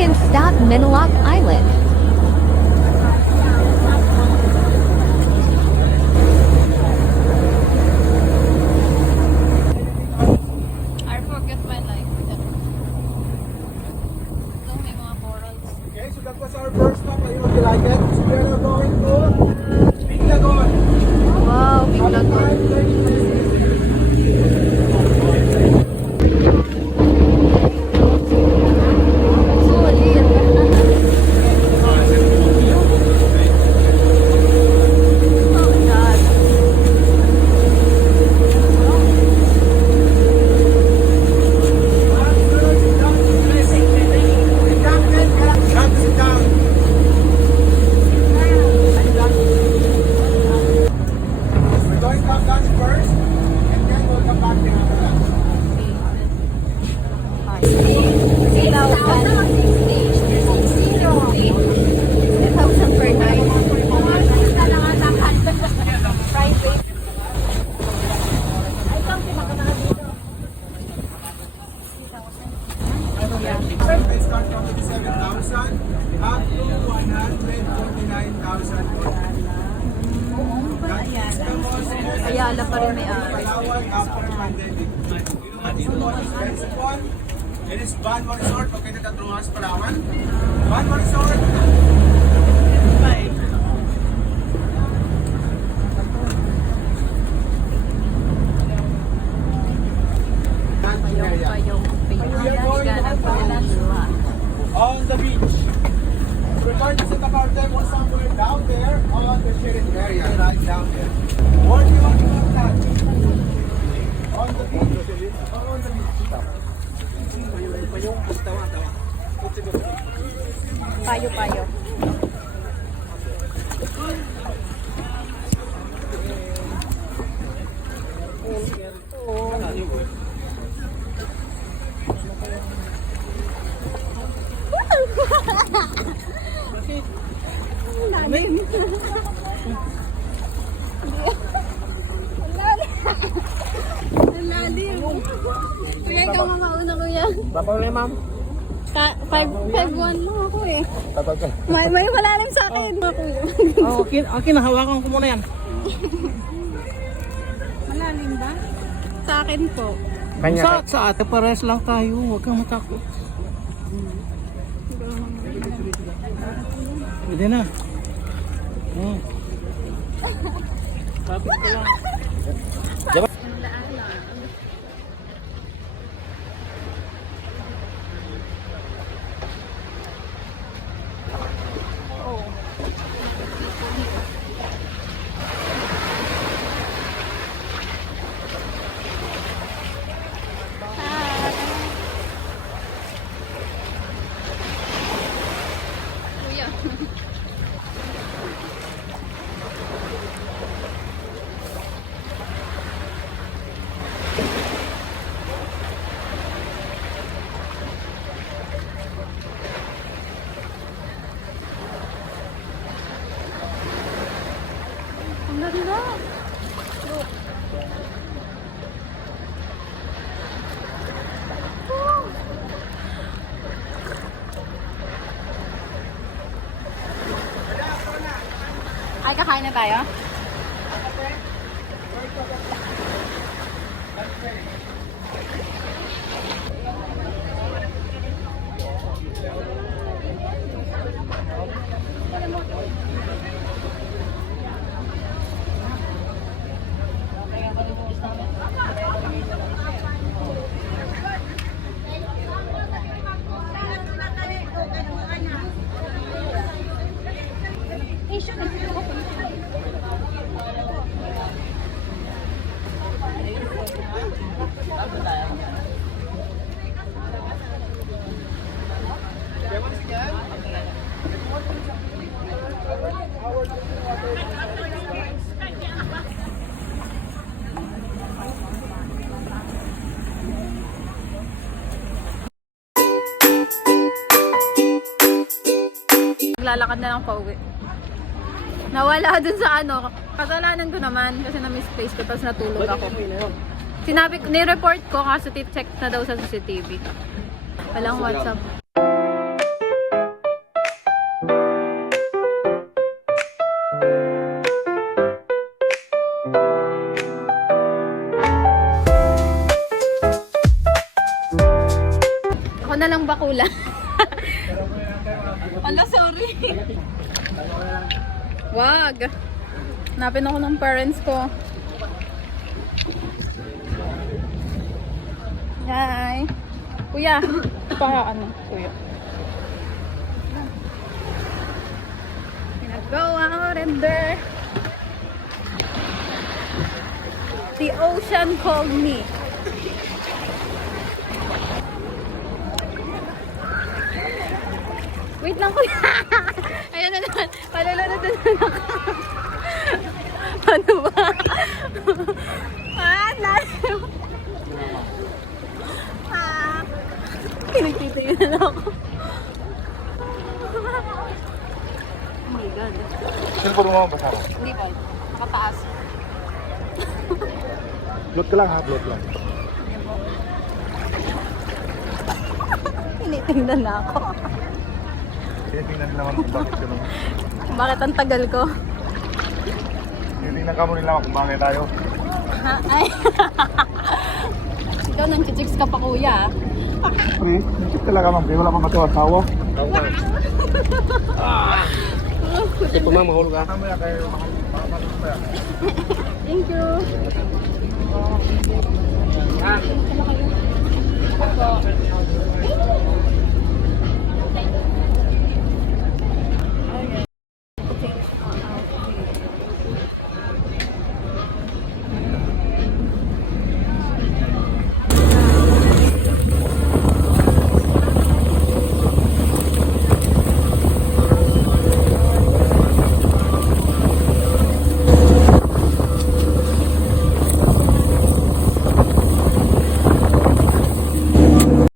Second stop, Minilok Island. I forget my life. So, may mga corals. Okay, so that was our first stop. I hope you like it. So we are now going to Big Lagoon. Wow, big lagoon. Sit down. We're going to have lunch first, and then we'll come back here after lunch. 3,000 per night. They start from 57,000 up to 149,000. Ayala pa rin may ari. Palawan after pandemic. This is the most expensive one. It is Banwa Resort located at Rojas, Palawan. Banwa Resort. Payong pinaghiganan pa nila. On the beach. We're going to set up our table somewhere down there on the shaded area, right down there. Or do you want to have that? On the beach. Or on the beach. Payo-payo. Kuya, ikaw nga mauna, kuya. Babaw na ma'am. 5'1" lang ako eh. Tapos ka. May malalim sa akin. Ako. Okay, nahawakan ko muna yan. Malalim ba? Sa akin po. Sa ate, pares lang tayo. Huwag kang matakot. Pwede na. Tapos ko lang. Kuya. Ang ganda. Look. Ay, kakain na tayo? Naglalakad na lang pauwi. Nawala dun sa ano, kasalanan ko naman kasi na-miss place ko tapos natulog ako. Sinabi, ni-report ko kasi check na daw sa CCTV. Walang WhatsApp. bakula. Ala, sorry. Wag. Hanapin ako ng parents ko. Hi. Kuya. Kuya. Gonna go out and there. The ocean called me. Wait lang, kuya. Ayan na naman. Palulunod na ako. Ano ba? Lalim. Pinagtitigan na ako. Oh my God. Cellphone mo basa mo. Hindi pa. Nakataas. Load ka lang ha, load lang. Tinitingnan na ako. Tinitingnan naman kung bakit ganun. Bakit ang tagal ko? Tinitingnan ka mo nila kung bakit tayo. Ha? Ay. Ikaw nang chichiks ka pa, kuya. Pre, nasip talaga ma'am. Wala pa ba ito asawa? Ito po ma'am, mahulog ka. Mamaya kayo mamaya. Thank you. Ah. Ako.